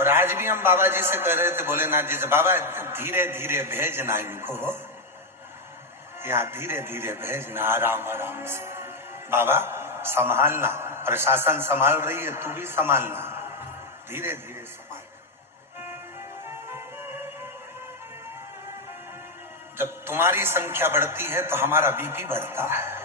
और आज भी हम बाबा जी से कह रहे थे भोलेनाथ जी से, बाबा धीरे धीरे भेजना इनको, यहाँ धीरे धीरे भेजना, आराम आराम से। बाबा संभालना, प्रशासन संभाल रही है, तू भी संभालना, धीरे धीरे संभाल। जब तुम्हारी संख्या बढ़ती है तो हमारा बीपी बढ़ता है।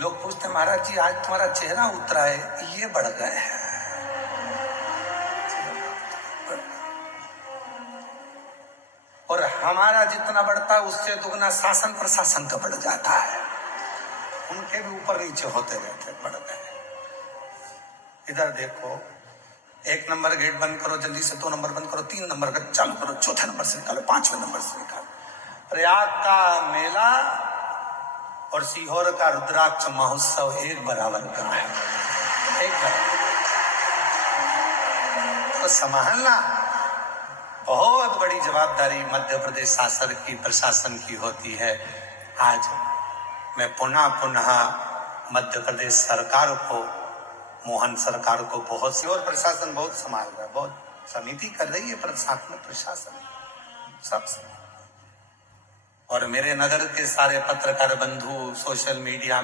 लोग पूछते महाराज जी आज तुम्हारा चेहरा उतरा है, ये बढ़ गए हैं। और हमारा जितना बढ़ता है उससे दुगना शासन प्रशासन का बढ़ जाता है। उनके भी ऊपर नीचे होते रहते, बढ़ गए। इधर देखो, 1 नंबर गेट बंद करो जल्दी से, 2 नंबर बंद करो, 3 नंबर का चालू करो, 4थे नंबर से निकालो, 5वें नंबर से निकालो। प्रयाग का मेला और सीहोर का रुद्राक्ष महोत्सव एक बराबर का है, एक बराबर। तो संभालना बहुत बड़ी जवाबदारी मध्य प्रदेश शासन की, प्रशासन की होती है। आज मैं पुनः पुनः मध्य प्रदेश सरकार को, मोहन सरकार को बहुत सी, और प्रशासन बहुत संभाल रहा है, बहुत समिति कर रही है प्रशासन, प्रशासन सब। और मेरे नगर के सारे पत्रकार बंधु, सोशल मीडिया,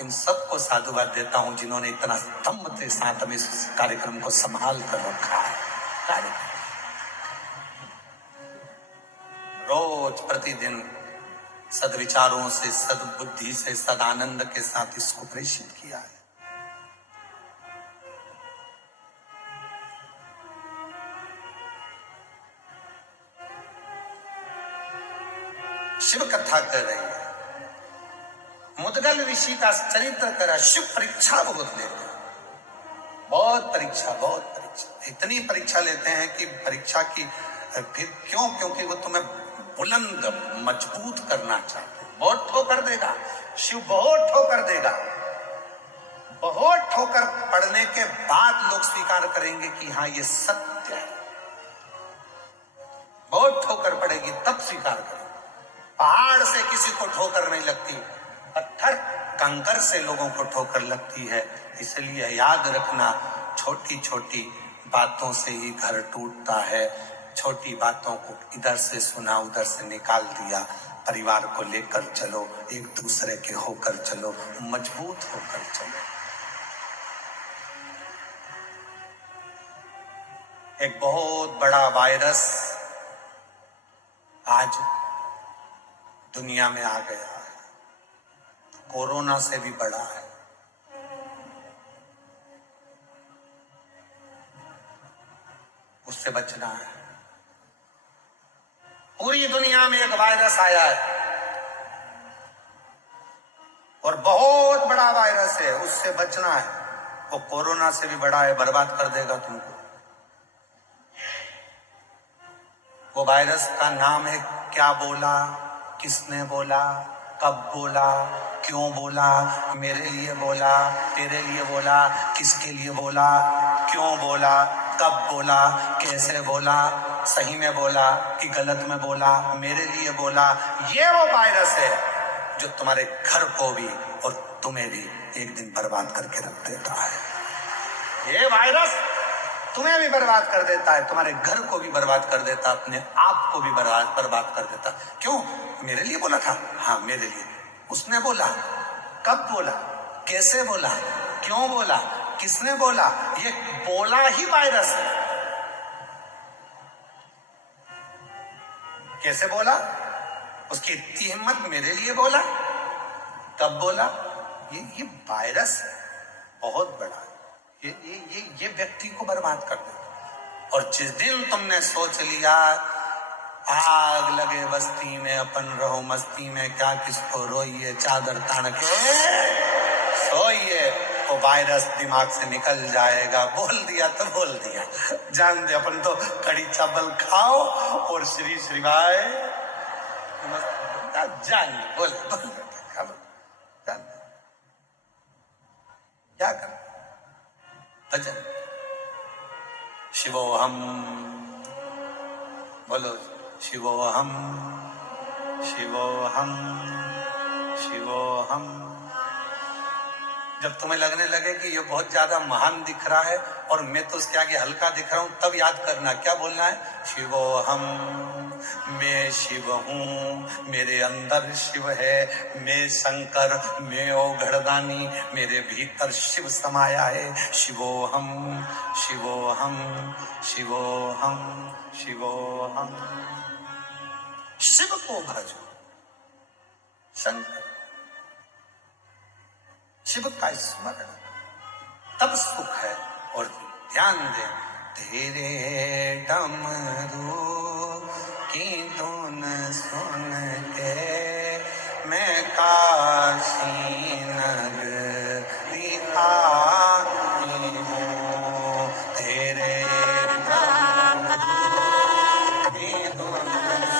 इन सबको साधुवाद देता हूं जिन्होंने इतना स्तंभ के साथ में इस कार्यक्रम को संभाल कर रखा है। रोज प्रतिदिन सदविचारों से, सद्बुद्धि से, सदानंद के साथ इसको प्रेषित किया है। शिव कथा कर रही है, मुदगल ऋषि का चरित्र करा, शिव परीक्षा बहुत लेते हैं, बहुत परीक्षा, इतनी परीक्षा लेते हैं कि परीक्षा की क्यों? क्योंकि वो तुम्हें बुलंद मजबूत करना चाहते हैं। बहुत ठोकर देगा शिव, बहुत ठोकर देगा, बहुत ठोकर पड़ने के बाद लोग स्वीकार करेंगे कि हाँ ये सत्य है। बहुत ठोकर पड़ेगी तब स्वीकार करेंगे। पहाड़ से किसी को ठोकर नहीं लगती, पत्थर कंकर से लोगों को ठोकर लगती है। इसलिए याद रखना, छोटी छोटी बातों से ही घर टूटता है। छोटी बातों को इधर से सुना, उधर से निकाल दिया। परिवार को लेकर चलो, एक दूसरे के होकर चलो, मजबूत होकर चलो। एक बहुत बड़ा वायरस आज दुनिया में आ गया है, कोरोना से भी बड़ा है। उससे बचना है। पूरी दुनिया में एक वायरस आया है और बहुत बड़ा वायरस है, उससे बचना है। वो कोरोना से भी बड़ा है, बर्बाद कर देगा तुमको। वो वायरस का नाम है क्या बोला, किसने बोला, कब बोला, क्यों बोला, मेरे लिए बोला, तेरे लिए बोला, किसके लिए बोला, क्यों बोला, कब बोला, कैसे बोला, सही में बोला कि गलत में बोला, मेरे लिए बोला। ये वो वायरस है जो तुम्हारे घर को भी और तुम्हें भी एक दिन बर्बाद करके रख देता है। ये वायरस तुम्हें भी बर्बाद कर देता है, तुम्हारे घर को भी बर्बाद कर देता, अपने आप को भी बर्बाद कर देता। क्यों? मेरे लिए बोला था, हाँ मेरे लिए। उसने बोला, कब बोला, कैसे बोला, क्यों बोला, किसने बोला, ये बोला ही वायरस है। कैसे बोला, उसकी इतनी हिम्मत, मेरे लिए बोला, कब बोला, ये वायरस है, बहुत बड़ा है। ये व्यक्ति को बर्बाद कर दे। और जिस दिन तुमने सोच लिया आग लगे बस्ती में, अपन रहो मस्ती में, क्या किसको रोइए, चादर तान के सोइए, वो वायरस दिमाग से निकल जाएगा। बोल दिया तो बोल दिया, जान दे। अपन तो कड़ी चावल खाओ और श्री श्रीवाय जान बोल क्या कर भजन शिवोहम, बोलो शिवोहम, शिवोहम, शिवोहम, जब तुम्हें लगने लगे कि ये बहुत ज्यादा महान दिख रहा है और मैं तो उसके आगे हल्का दिख रहा हूं, तब याद करना क्या बोलना है, शिवोहम, मैं शिव हूँ, मेरे अंदर शिव है, मैं शंकर, मैं ओघड़दानी, मेरे भीतर शिव समाया है। शिवोहम शिवोहम शिवोहम शिवोहम। शिव को भजो, शंकर, शिव का स्मरण, तब सुख है। और ध्यान दे, तेरे डमरू की धुन सुन के मैं काशी नगरी आई हूँ, तेरे डमरू की धुन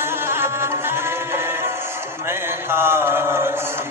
सुन के मैं काशी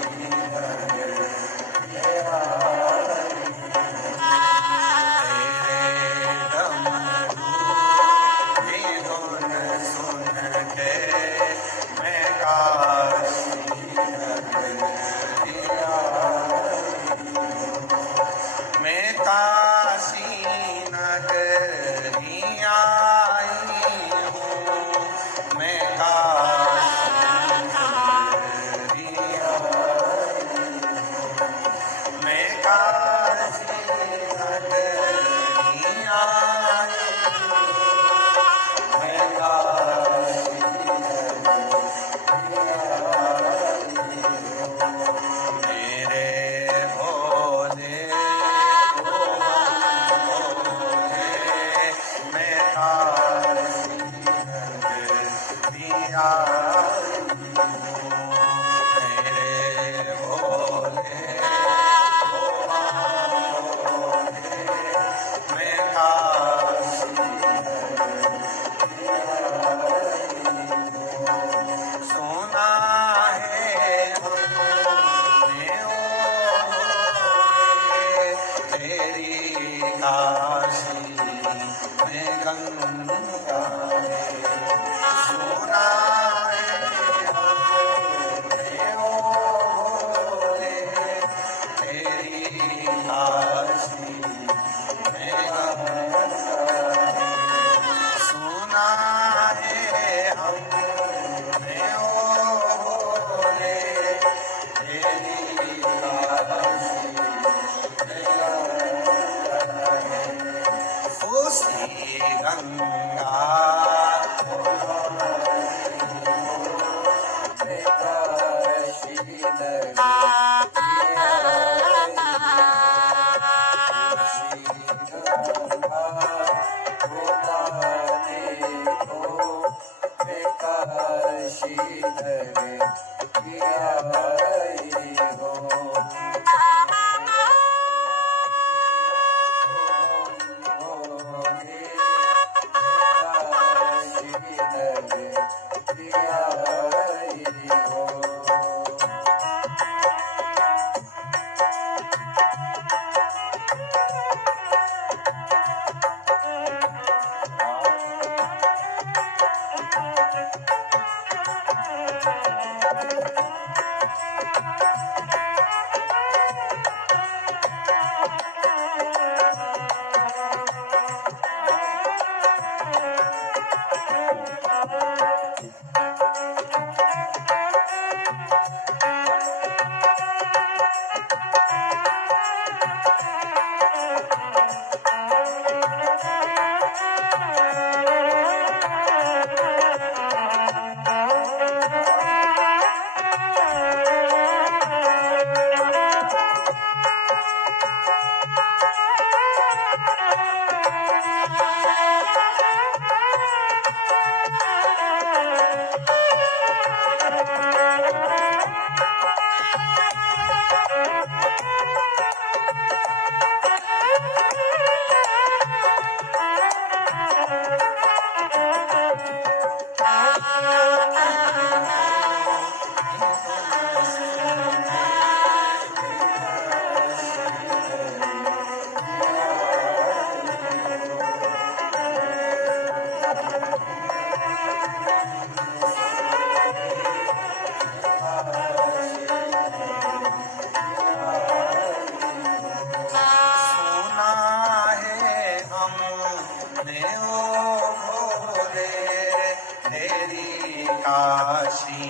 काशी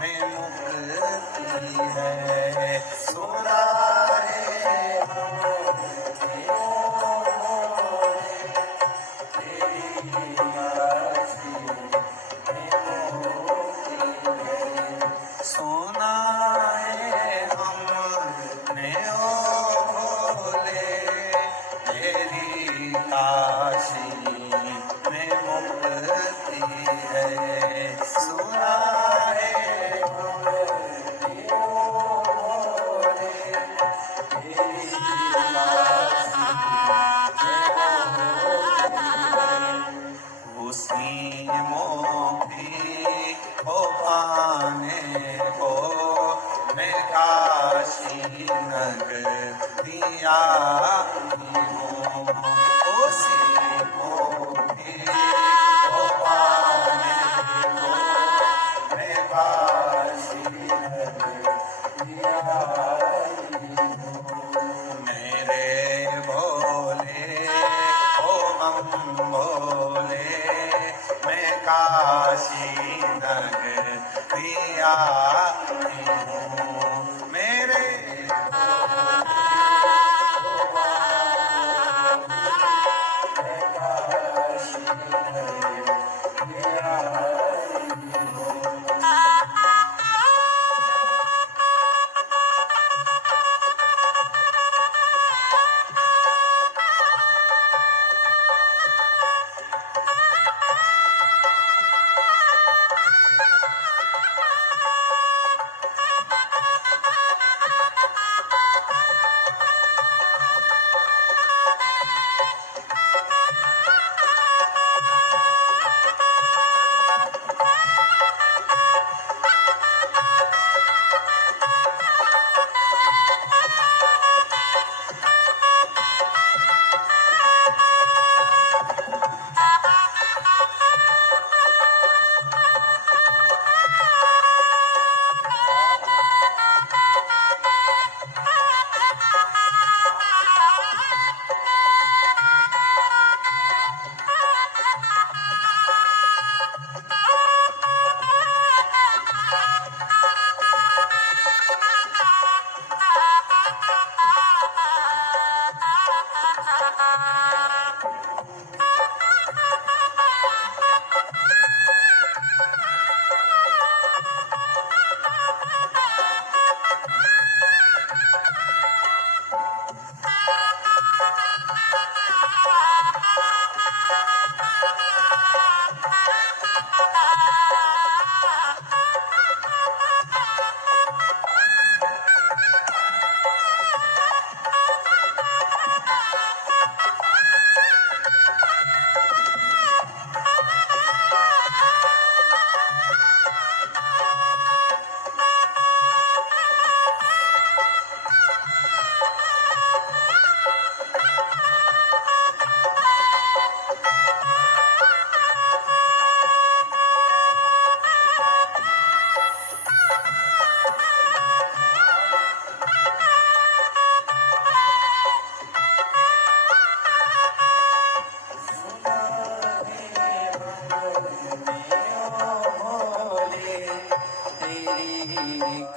में मुक्ति है। सुना है सोना है हमने ओ भोले, तेरी काशी में मुक्ति है। सुना है हमने ओ भोले, तेरी काशी उसी मोती को पाने को मैं काशी नगरिया हूँ। उसी मोती को पाने को मैं काशी नगरिया हूँ। मेरे भोले ओ हम भोले, मैं काशी नगरिया हूँ। मेरे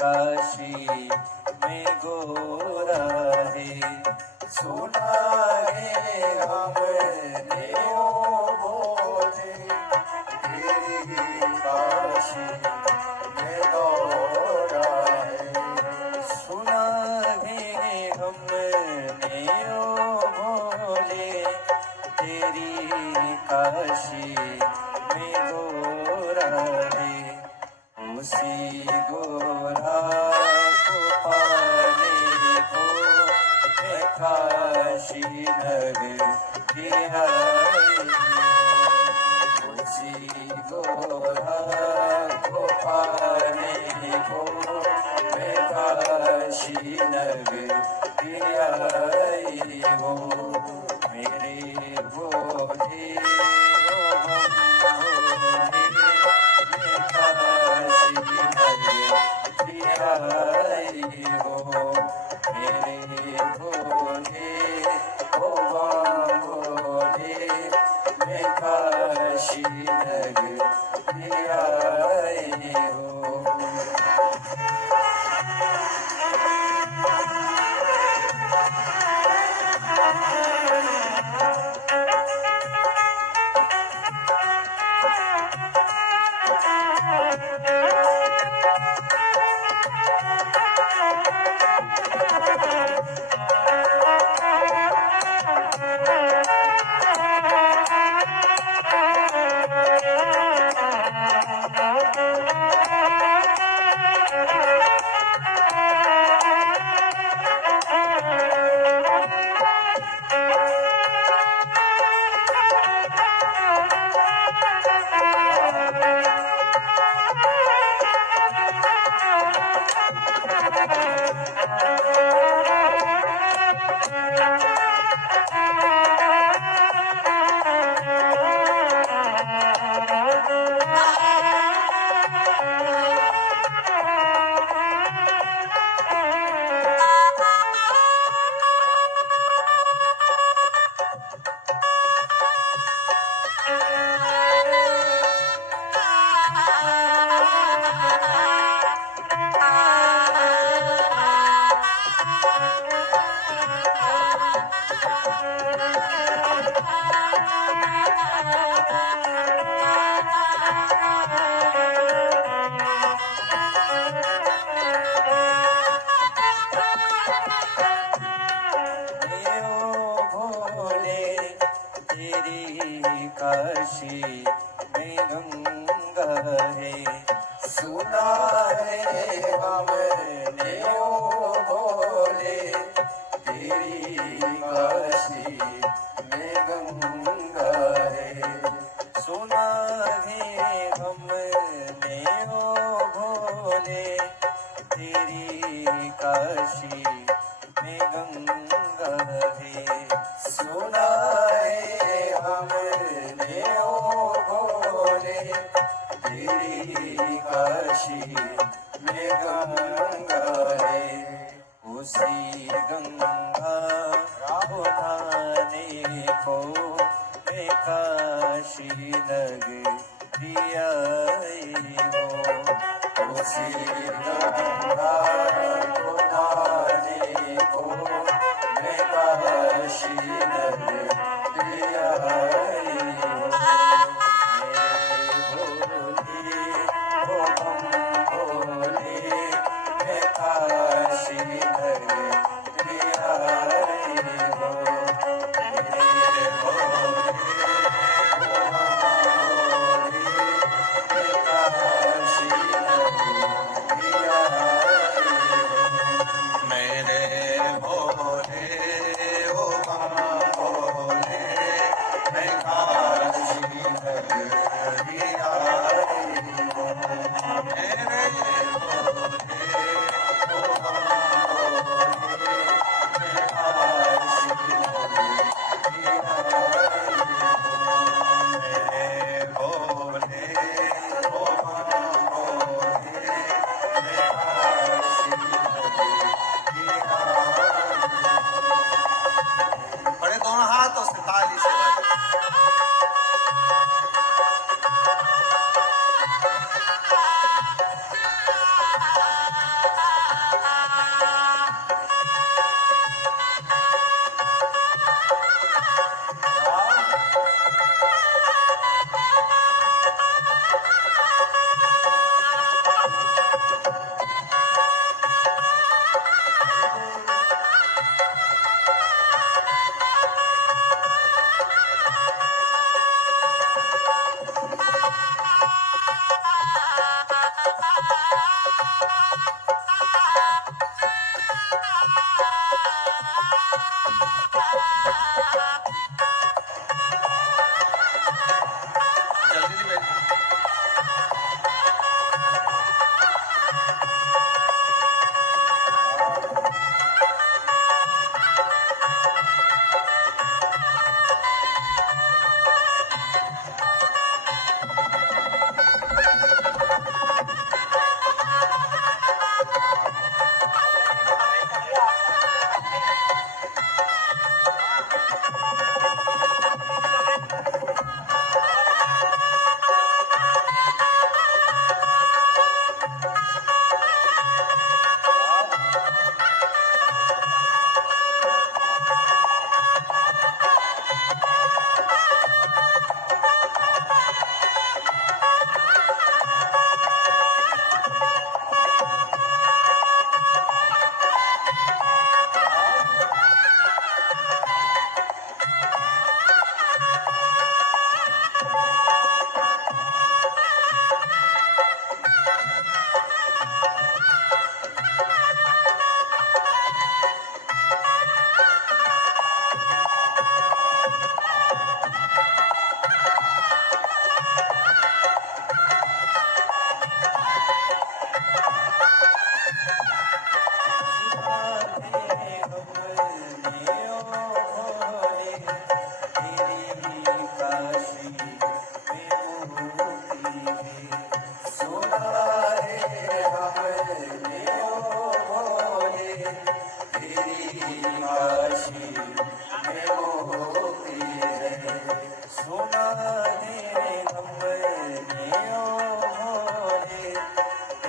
काशी में गोरा है। सुना है हमने ओ भोले, तेरी काशी में गोरा है। सुना है हमने ओ भोले, तेरी काशी में गोरा है। उसी गोरा को पाने को मैं काशी नगरिया हूँ। उसी गोरा को पाने को मैं काशी नगरिया हूँ। मेरे भोले काशी नगरिया हो। काशी में गंगा है, सुना है हमने ओ भोले, तेरी काशी में गंगा है। सुना है हमने ओ भोले, तेरी काशी में गंगा है। सुना है हमने ओ भोले, तेरी काशी में गंगा है। उसी गंगा को नहाने को मैं काशी नगरी आई हूँ। उसी गंगा को नहाने को मैं काशी नगरी आई हूँ। भोले ओ हम भोले, मैं काशी नगरी आई हूँ। मेरे भोले ओ हम भोले, मैं काशी नगरी आई हूँ।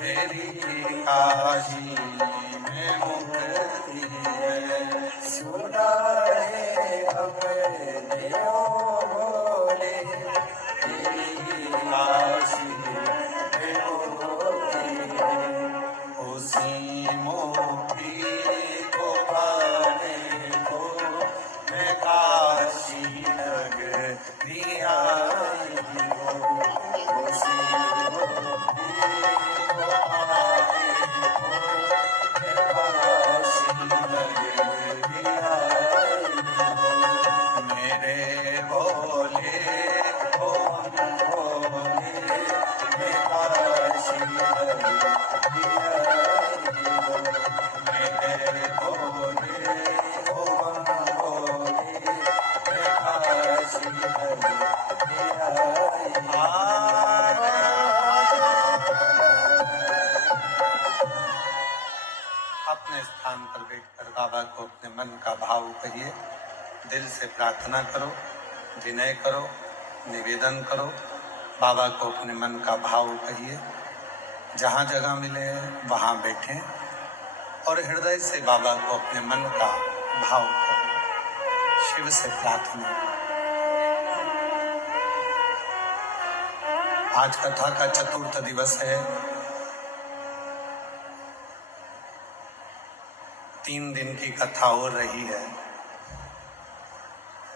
तेरी काशी में मुक्ति है। सुना है हमने ओ भोले, तेरी काशी में मुक्ति है। उसी मुक्ति को पाने को मैं काशी नगरी आई हूँ। उसी मुक्ति को पाने को मैं काशी नगरी आई हूँ। मेरे भोले ओ भोले, मैं काशी नगरी आई हूँ। मेरे भोले ओ भोले, मैं काशी नगरी आई हूँ। अपने स्थान पर बैठकर बाबा को अपने मन का भाव कहिए, दिल से प्रार्थना करो, विनय करो, निवेदन करो। बाबा को अपने मन का भाव कहिए, जहाँ जगह मिले वहाँ बैठें और हृदय से बाबा को अपने मन का भाव करो, शिव से प्रार्थना करो। आज कथा का चतुर्थ दिवस है। 3 दिन की कथा हो रही है।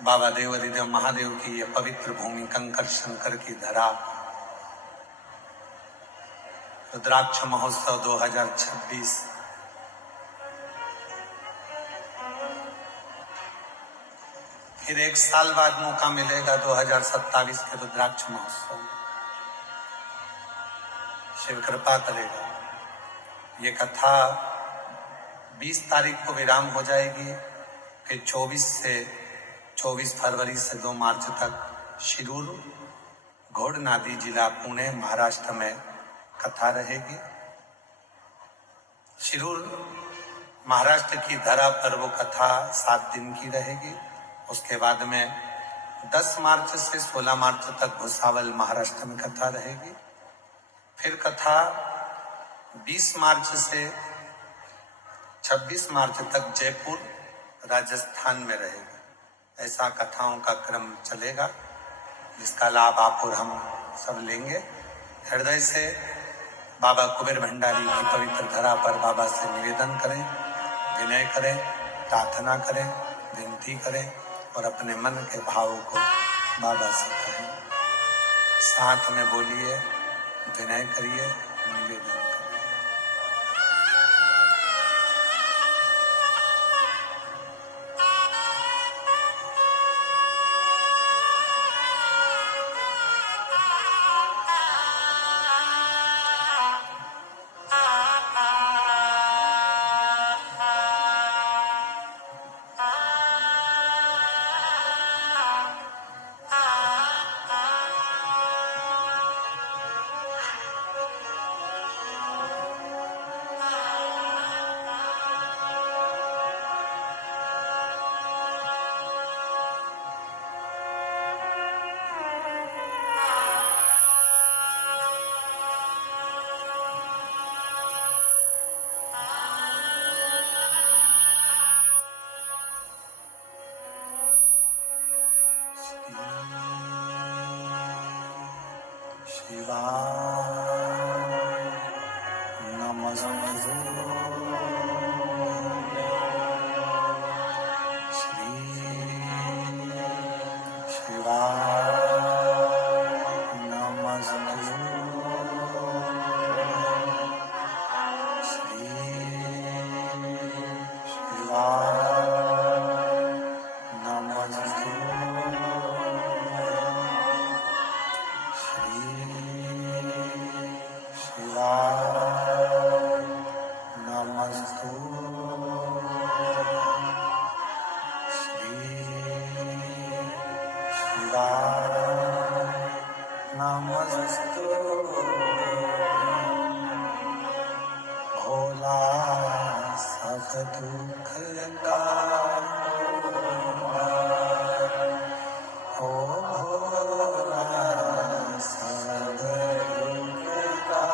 बाबा देव हरिदेव महादेव की यह पवित्र भूमि कंकर शंकर की धरा, रुद्राक्ष महोत्सव 2026 फिर 1 साल बाद मौका मिलेगा 2027 के रुद्राक्ष महोत्सव। शिव कृपा करेगा। ये कथा 20 तारीख को विराम हो जाएगी। फिर 24 फरवरी से 2 मार्च तक शिरूर घोड़नादी जिला पुणे महाराष्ट्र में कथा रहेगी। शिरूर महाराष्ट्र की धरा पर वो कथा 7 दिन की रहेगी। उसके बाद में 10 मार्च से 16 मार्च तक भुसावल महाराष्ट्र में कथा रहेगी। फिर कथा 20 मार्च से 26 मार्च तक जयपुर राजस्थान में रहेगी। ऐसा कथाओं का क्रम चलेगा, जिसका लाभ आप और हम सब लेंगे। हृदय से बाबा कुबेर भंडारी की पवित्र धरा पर बाबा से निवेदन करें, विनय करें, प्रार्थना करें, विनती करें और अपने मन के भावों को बाबा से कहें। साथ में बोलिए, विनय करिए, निवेदन करिए। शिवाय नमस्तु। श्री शिवाय नमस्तु। श्री शिवाय नमस्तु। श्री शिवाय नमस्तु। श्री शिवाय नमस्तु। भोला सब दुख का ओ भोला सब दुख का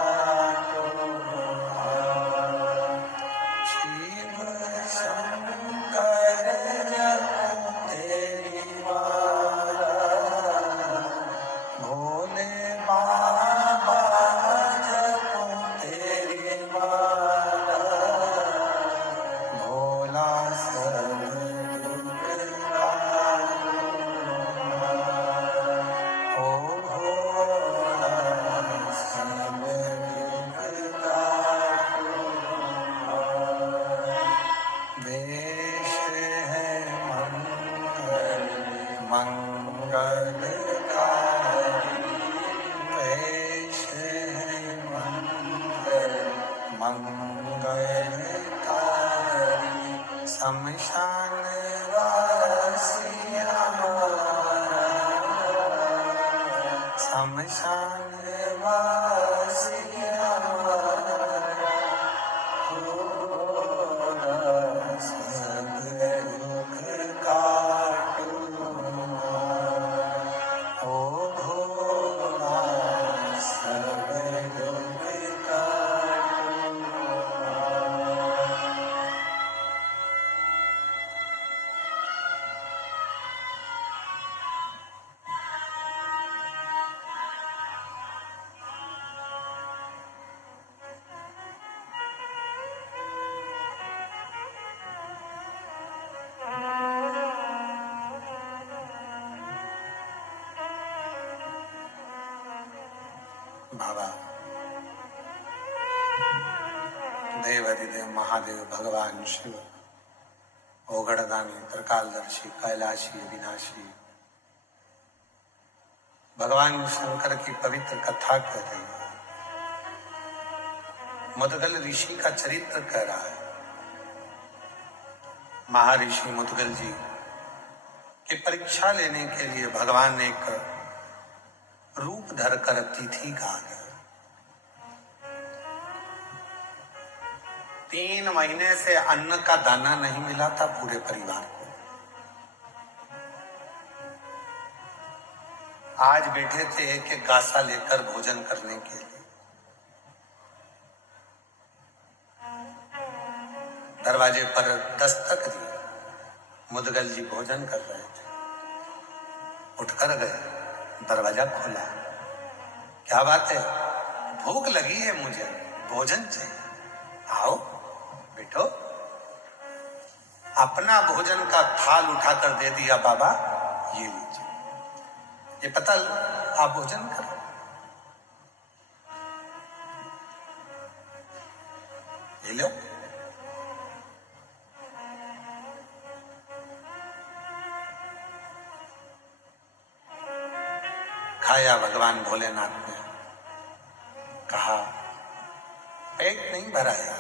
शमशान वासी हमारा, शमशान वासी हमारा, थोड़ा सब दुख काटो, ओ भोला सब दुख काटो। बाबा देवाधिदेव महादेव भगवान शिव, ओगड़दानी, त्रिकालदर्शी, कैलाशी, विनाशी, भगवान शंकर की पवित्र कथा कह रही है। मुदगल ऋषि का चरित्र कह रहा है। महर्षि मुदगल जी की परीक्षा लेने के लिए भगवान ने एक रूप धरकर तिथि का 3 महीने से अन्न का दाना नहीं मिला था पूरे परिवार को। आज बैठे थे एक गासा लेकर भोजन करने के लिए। दरवाजे पर दस्तक दी। मुदगल जी भोजन कर रहे थे, उठकर गए, दरवाजा खोला। क्या बात है? भूख लगी है, मुझे भोजन चाहिए। आओ बैठो। अपना भोजन का थाल उठाकर दे दिया। बाबा ये लीजिए, ये पता आप भोजन करो। ले लो। खाया। भगवान भोलेनाथ ने कहा पेट नहीं भराया।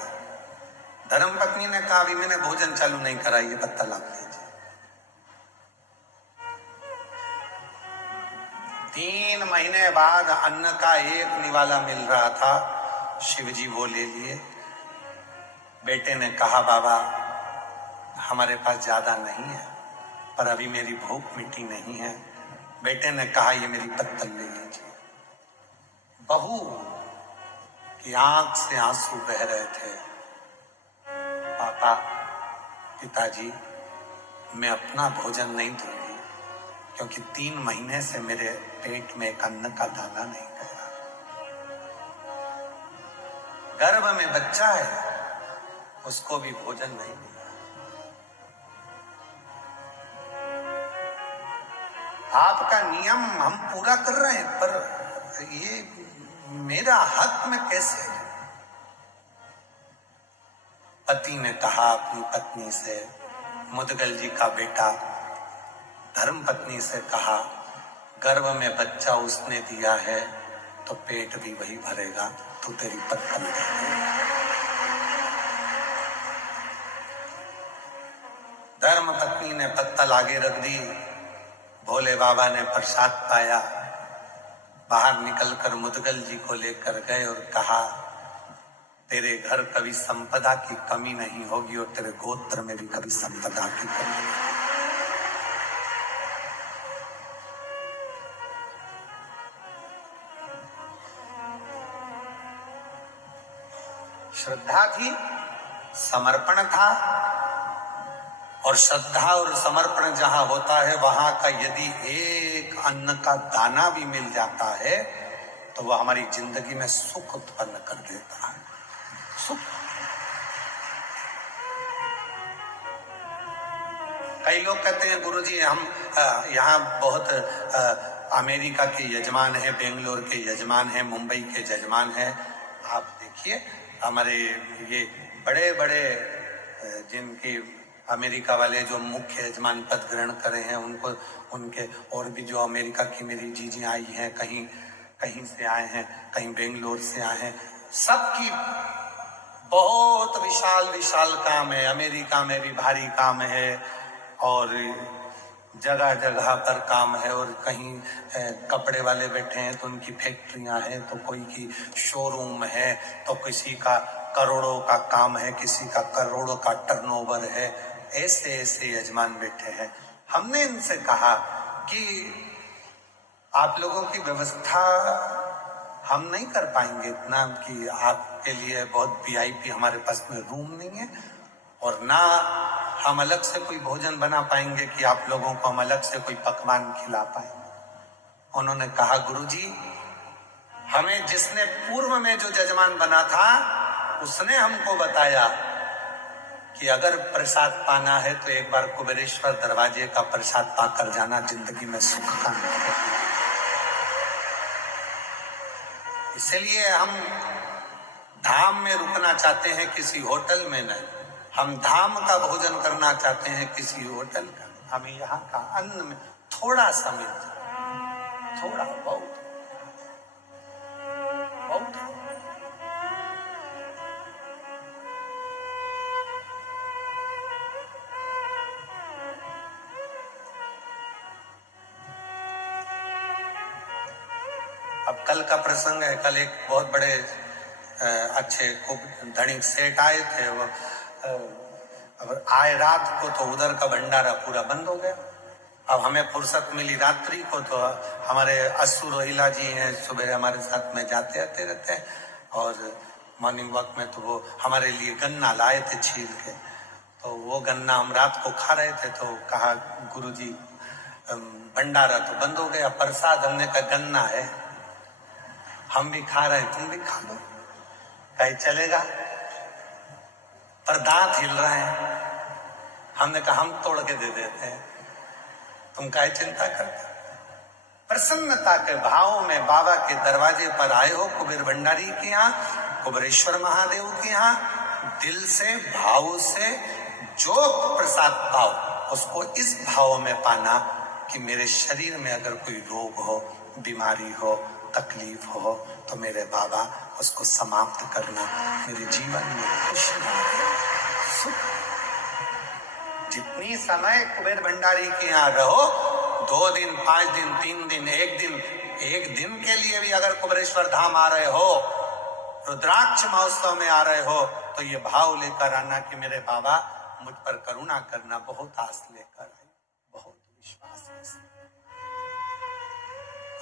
धर्मपत्नी ने कहा अभी मैंने भोजन चालू नहीं करा, ये पत्ता ला लीजिए। 3 महीने बाद अन्न का एक निवाला मिल रहा था। शिवजी वो ले लिए। बेटे ने कहा बाबा हमारे पास ज्यादा नहीं है, पर अभी मेरी भूख मिटी नहीं है। बेटे ने कहा ये मेरी पत्तल ले लीजिए। बहू की आंख से आंसू बह रहे थे। पापा, पिताजी, मैं अपना भोजन नहीं दूंगी, क्योंकि 3 महीने से मेरे पेट में एक अन्न का दाना नहीं गया। गर्भ में बच्चा है, उसको भी भोजन नहीं मिला। आपका नियम हम पूरा कर रहे हैं, पर ये मेरा हक में कैसे? पति ने कहा अपनी पत्नी से, मुदगल जी का बेटा धर्म पत्नी से कहा गर्भ में बच्चा उसने दिया है तो पेट भी वही भरेगा, तू तेरी पत्तल दे दे। धर्म पत्नी ने पत्तल आगे रख दी। भोले बाबा ने प्रसाद पाया। बाहर निकलकर मुदगल जी को लेकर गए और कहा तेरे घर कभी संपदा की कमी नहीं होगी और तेरे गोत्र में भी कभी संपदा की कमी नहीं होगी। श्रद्धा थी, समर्पण था, और श्रद्धा और समर्पण जहां होता है वहां का यदि एक अन्न का दाना भी मिल जाता है तो वह हमारी जिंदगी में सुख उत्पन्न कर देता है। सुख। कई लोग कहते हैं गुरुजी हम यहाँ बहुत अमेरिका के यजमान हैं, बेंगलोर के यजमान हैं, मुंबई के यजमान हैं। आप देखिए हमारे ये बड़े बड़े जिनकी अमेरिका वाले जो मुख्य यजमान पद ग्रहण करे हैं, उनको उनके और भी जो अमेरिका की मेरी जीजी आई हैं, कहीं कहीं से आए हैं, कहीं बेंगलोर से आए हैं, सबकी बहुत विशाल विशाल काम है, अमेरिका में भी भारी काम है और जगह जगह पर काम है। और कहीं कपड़े वाले बैठे हैं तो उनकी फैक्ट्रियां हैं, तो कोई की शोरूम है, तो किसी का करोड़ों का काम है, किसी का करोड़ों का टर्नओवर है। ऐसे ऐसे यजमान बैठे हैं। हमने इनसे कहा कि आप लोगों की व्यवस्था हम नहीं कर पाएंगे इतना कि आपके लिए बहुत वीआईपी हमारे पास में रूम नहीं है, और ना हम अलग से कोई भोजन बना पाएंगे कि आप लोगों को हम अलग से कोई पकवान खिला पाएंगे। उन्होंने कहा गुरुजी, हमें जिसने पूर्व में जो जजमान बना था उसने हमको बताया कि अगर प्रसाद पाना है तो एक बार कुबेरेश्वर दरवाजे का प्रसाद पाकर जाना, जिंदगी में सुख का है। इसलिए हम धाम में रुकना चाहते हैं, किसी होटल में नहीं। हम धाम का भोजन करना चाहते हैं, किसी होटल का। हमें यहाँ का अन्न में थोड़ा सा मिलता, थोड़ा बहुत बहुत। अब कल का प्रसंग है। कल एक बहुत बड़े अच्छे खूब धनिक सेठ आए थे। वो अब आए रात को तो उधर का भंडारा पूरा बंद हो गया। अब हमें फुर्सत मिली रात्रि को, तो हमारे अस्सू रोहिला जी हैं, सुबह हमारे साथ में जाते आते रहते हैं, और मॉर्निंग वॉक में तो वो हमारे लिए गन्ना लाए थे छील के। तो वो गन्ना हम रात को खा रहे थे, तो कहा गुरुजी भंडारा तो बंद हो गया, प्रसाद हमने का गन्ना है, हम भी खा रहे, तुम भी खा लो। कहीं चलेगा, पर दांत हिल रहे हैं। हमने कहा हम तोड़ के दे देते हैं, तुम काहे चिंता करते। प्रसन्नता के भाव में बाबा के दरवाजे पर आए हो, कुबेर भंडारी के यहाँ, कुबेरेश्वर महादेव के यहाँ, दिल से भाव से जो प्रसाद पाओ उसको इस भाव में पाना कि मेरे शरीर में अगर कोई रोग हो, बीमारी हो, तकलीफ हो, तो मेरे बाबा उसको समाप्त करना। मेरे जीवन में खुशी सुख। जितनी समय कुबेर भंडारी के यहाँ रहो, 2 दिन, 5 दिन, 3 दिन, 1 दिन के लिए भी अगर कुबेरेश्वर धाम आ रहे हो, रुद्राक्ष महोत्सव में आ रहे हो, तो ये भाव लेकर आना कि मेरे बाबा मुझ पर करुणा करना। बहुत आस लेकर आए, बहुत विश्वास है।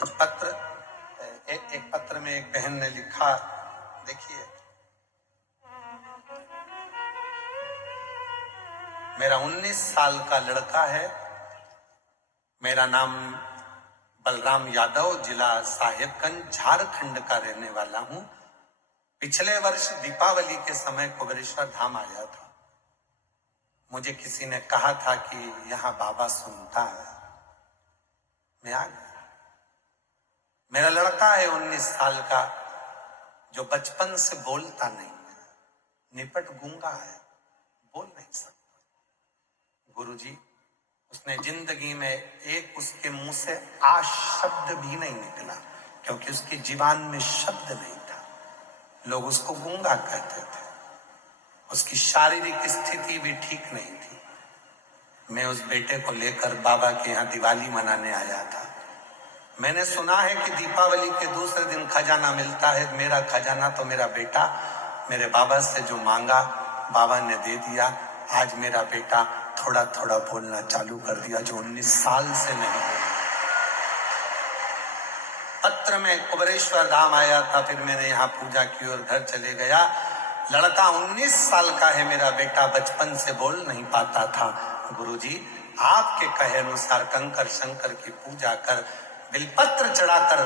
कुछ पत्र, एक पत्र में एक बहन ने लिखा, देखिए, मेरा 19 साल का लड़का है, मेरा नाम बलराम यादव, जिला साहेबगंज, झारखंड का रहने वाला हूं। पिछले वर्ष दीपावली के समय कुबेरेश्वर धाम आया था। मुझे किसी ने कहा था कि यहाँ बाबा सुनता है, मैं आ गया। मेरा लड़का है 19 साल का, जो बचपन से बोलता नहीं है, निपट गूंगा है, बोल नहीं सकता। गुरुजी, उसने जिंदगी में एक उसके मुंह से आ शब्द भी नहीं निकला, क्योंकि उसकी जीवान में शब्द नहीं था। लोग उसको गूंगा कहते थे। उसकी शारीरिक स्थिति भी ठीक नहीं थी। मैं उस बेटे को लेकर बाबा के यहाँ दिवाली मनाने आया था। मैंने सुना है कि दीपावली के दूसरे दिन खजाना मिलता है। मेरा खजाना तो मेरा बेटा, मेरे बाबा से जो मांगा बाबा ने दे दिया। आज मेरा बेटा थोड़ा थोड़ा बोलना चालू कर दिया, जो 19 साल से नहीं। पत्र में कुबेरेश्वर धाम आया था, फिर मैंने यहाँ पूजा की और घर चले गया। लड़का 19 साल का है, मेरा बेटा बचपन से बोल नहीं पाता था। गुरुजी, आपके कहे अनुसार कंकर शंकर की पूजा कर, बिलपत्र चढ़ाकर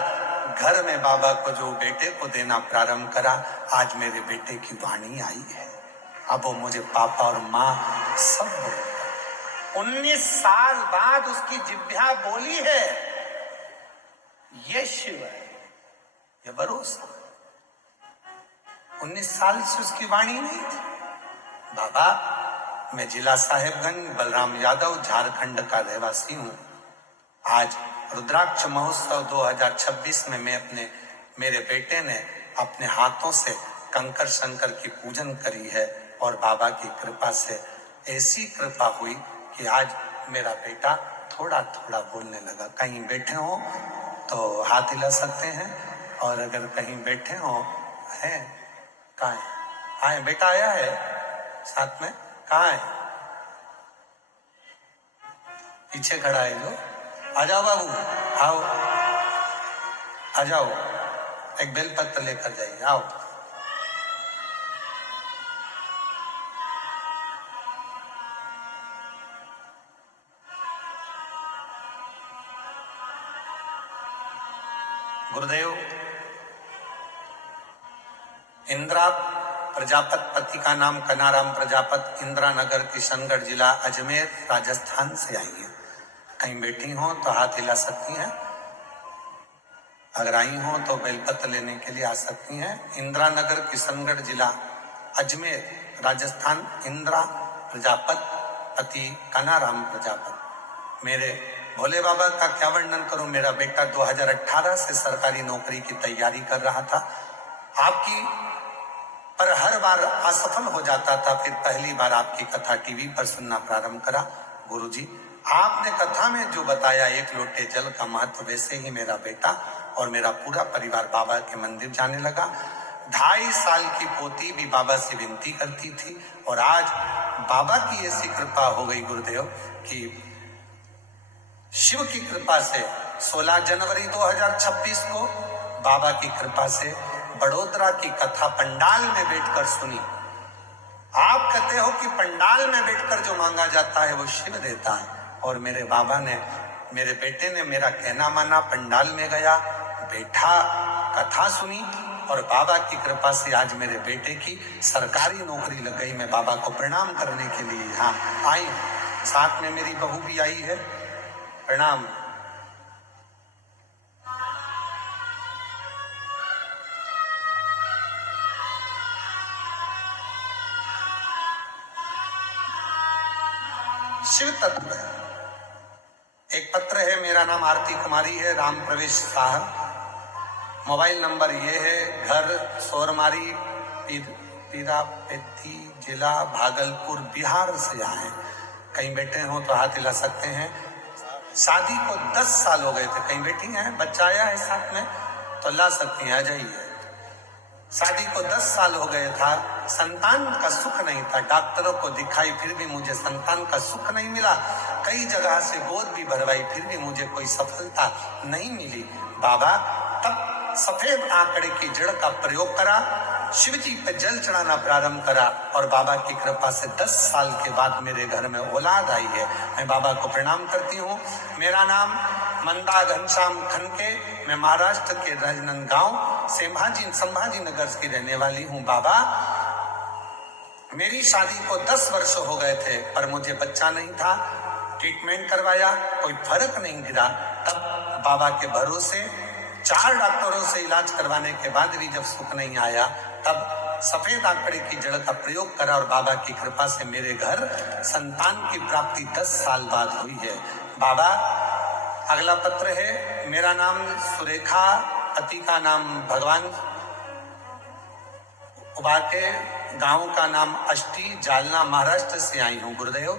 घर में बाबा को जो बेटे को देना प्रारंभ करा, आज मेरे बेटे की वाणी आई है। अब वो मुझे पापा और माँ सब बोलते। 19 साल बाद उसकी जिह्वा बोली है। ये शिव है, ये भरोसा। 19 साल से उसकी वाणी नहीं थी। बाबा, मैं जिला साहेबगंज, बलराम यादव, झारखंड का रहवासी हूं। आज रुद्राक्ष महोत्सव 2026 में मैं मेरे बेटे ने अपने हाथों से कंकर शंकर की पूजन करी है और बाबा की कृपा से ऐसी कृपा हुई कि आज मेरा बेटा थोड़ा थोड़ा बोलने लगा। कहीं बैठे हो तो हाथ हिला सकते हैं, और अगर कहीं बैठे हो है कहाँ है? आए बेटा आया है साथ में, कहाँ है? पीछे खड़ा है जो। आ जाओ बाबू, आओ आ जाओ, एक बेलपत्र लेकर जाइए, आओ। गुरुदेव, इंदिरा प्रजापत, पति का नाम कनाराम प्रजापत, इंदिरा नगर, किशनगढ़ जिला, अजमेर, राजस्थान से आई हैं। कहीं बैठी हो तो हाथ हिला सकती हैं, अगर आई हो तो बेलपत्र लेने के लिए आ सकती हैं। इंदिरा नगर, किशनगढ़ जिला, अजमेर, राजस्थान, इंदिरा प्रजापत, पति कनाराम प्रजापत। मेरे भोले बाबा का क्या वर्णन करूं। मेरा बेटा 2018 से सरकारी नौकरी की तैयारी कर रहा था, आपकी पर हर बार असफल हो जाता था। फिर पहली बार आपकी कथा टीवी पर सुनना प्रारंभ करा। गुरुजी, आपने कथा में जो बताया एक लोटे जल का महत्व, वैसे ही मेरा बेटा और मेरा पूरा परिवार बाबा के मंदिर जाने लगा। 2.5 साल की पोती भी बाबा से विनती करती थी, और आज बाबा की ऐसी कृपा हो गई गुरुदेव कि शिव की कृपा से 16 जनवरी 2026 को बाबा की कृपा से बड़ोदरा की कथा पंडाल में बैठकर सुनी। आप कहते हो कि पंडाल में बैठकर जो मांगा जाता है वो शिव देता है, और मेरे बाबा ने, मेरे बेटे ने मेरा कहना माना, पंडाल में गया, बैठा, कथा सुनी, और बाबा की कृपा से आज मेरे बेटे की सरकारी नौकरी लग गई। मैं बाबा को प्रणाम करने के लिए यहाँ आई, साथ में मेरी बहू भी आई है। प्रणाम। शिव तत्व है। एक पत्र है, मेरा नाम आरती कुमारी है, राम प्रवेश शाह, मोबाइल नंबर ये है, घर सोरमारी, पीरापेती, जिला भागलपुर, बिहार से आए। कहीं बैठे हो तो हाथ हिला सकते हैं। शादी को 10 साल हो गए थे, कहीं बैठी हैं, बच्चा आया है साथ में तो ला सकती हैं, आ जाइए। शादी को 10 साल हो गए था, संतान का सुख नहीं था, डॉक्टरों को दिखाई फिर भी मुझे संतान का सुख नहीं मिला, कई जगह से गोद भी भरवाई फिर भी मुझे कोई सफलता नहीं मिली। बाबा तब सफेद आंकड़े की जड़ का प्रयोग करा, शिव जी पे जल चढ़ाना प्रारंभ करा, और बाबा की कृपा से 10 साल के बाद मेरे घर में औलाद आई है। मैं बाबा को प्रणाम करती हूँ। मेरा नाम मंदा घनश्याम खनके, मैं महाराष्ट्र के राजनांदगांव संभाजी नगर की रहने वाली हूँ। बाबा, मेरी शादी को 10 वर्ष हो गए थे, पर मुझे बच्चा नहीं था, ट्रीटमेंट करवाया, कोई फर्क नहीं गिरा। तब बाबा के भरोसे 4 डॉक्टरों से इलाज करवाने के बाद भी जब सुख नहीं आया, तब सफेद आंकड़े की जड़ का प्रयोग करा, और बाबा की कृपा से मेरे घर संतान की प्राप्ति 10 साल बाद हुई है। बाबा, अगला पत्र है, मेरा नाम सुरेखा, पति का नाम भगवान उबाटे, गांव का नाम अष्टी, जालना, महाराष्ट्र से आई हूँ। गुरुदेव,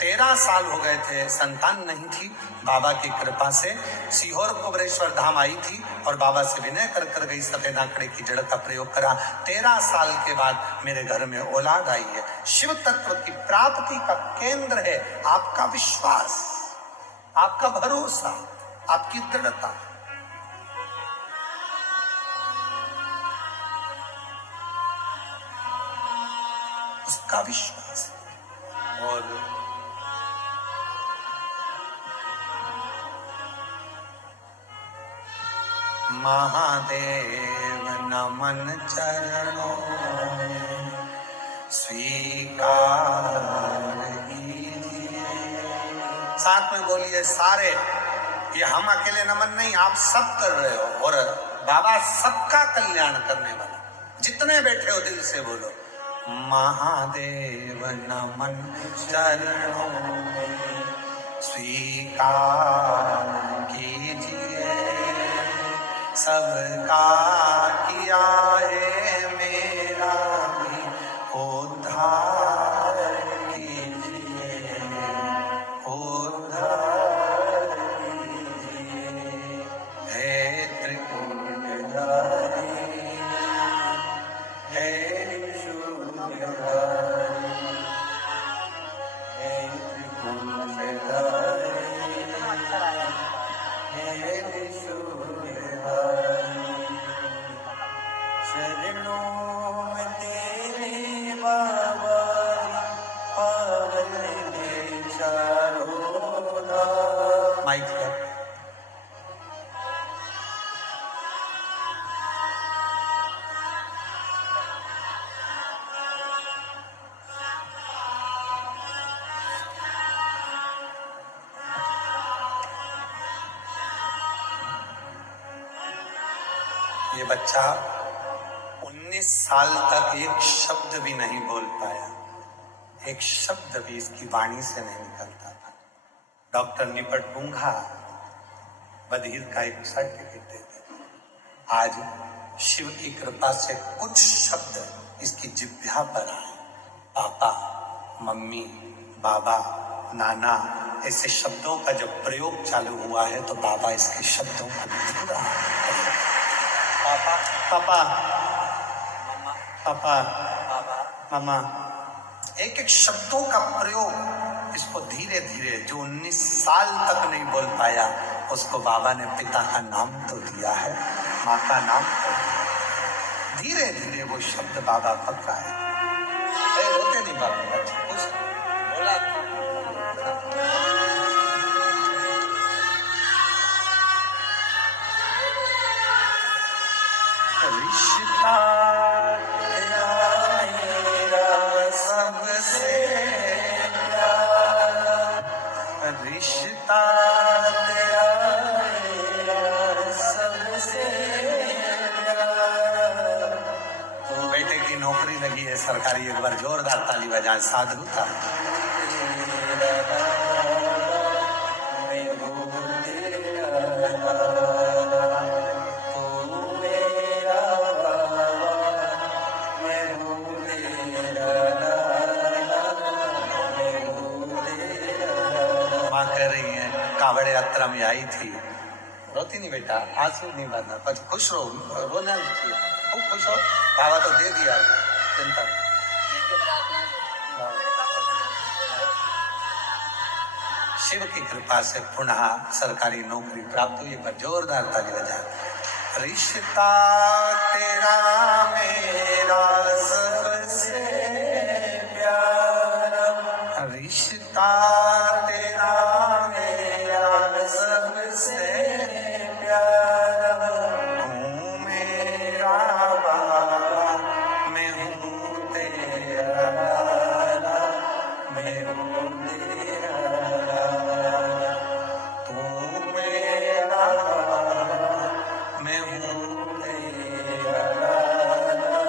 13 साल हो गए थे, संतान नहीं थी, बाबा की कृपा से सीहोर कुबरेश्वर धाम आई थी, और बाबा से विनय कर गई, सफेद आंकड़े की जड़ का प्रयोग करा। 13 साल के बाद मेरे घर में औलाद आई है। शिव तत्व की प्राप्ति का केंद्र है आपका विश्वास, आपका भरोसा, आपकी दृढ़ता। उसका विश्वास। और महादेव नमन चरणों में स्वीकार कीजिए। साथ में बोलिए सारे, ये हम अकेले नमन नहीं, आप सब कर रहे हो, और बाबा सबका कल्याण करने वाला। जितने बैठे हो दिल से बोलो, महादेव नमन चरणों में स्वीकार कीजिए, सबका किया है मेरा त्रिशूलधारी, हे त्रिपुंडधारी, हे त्रिशूलधारी, चरणों में तेरे बाबा पावन ने चारों धाम। माइक पर ये बच्चा 19 साल तक एक शब्द भी नहीं बोल पाया, एक शब्द भी इसकी वाणी से नहीं निकलता था। डॉक्टर निपट बूंगा बधिर का एक सर्टिफिकेट देते। आज शिव की कृपा से कुछ शब्द इसकी जिह्वा पर आए। पापा, मम्मी, बाबा, नाना, ऐसे शब्दों का जब प्रयोग चालू हुआ है तो बाबा इसके शब्दों को पूरा पापा पापा पापा मामा, एक एक शब्दों का प्रयोग इसको धीरे धीरे, जो 19 साल तक नहीं बोल पाया उसको बाबा ने पिता का नाम तो दिया है, माँ का नाम तो धीरे धीरे वो शब्द बाबा पक्का है। रोते नहीं बाबा, अच्छा खुश बोला। रिश्ता तेरा मेरा सबसे प्यारा, रिश्ता तेरा मेरा सबसे प्यारा। तो बेटे की नौकरी लगी है सरकारी, एक बार जोरदार ताली बजाएं, साधु था। कावड़े यात्रा में आई थी, रोती नहीं बेटा, आंसू नहीं बहाना, बस खुश रहो, रोना नहीं चाहिए, खूब खुश हो, बाबा तो दे दिया, चिंता नहीं। शिव की कृपा से पुनः सरकारी नौकरी प्राप्त हुई। एक बार जोरदार ताली बजाएं। रिश्ता तेरा मेरा सबसे प्यारा, रिश्ता तेरा मेरा सबसे प्यारा, हूँ मेरा बाबा, मैं हूँ तेरा लाला, मैं हूँ तेरा लाला, तू मेरा बाबा, मैं हूँ तेरा लाला,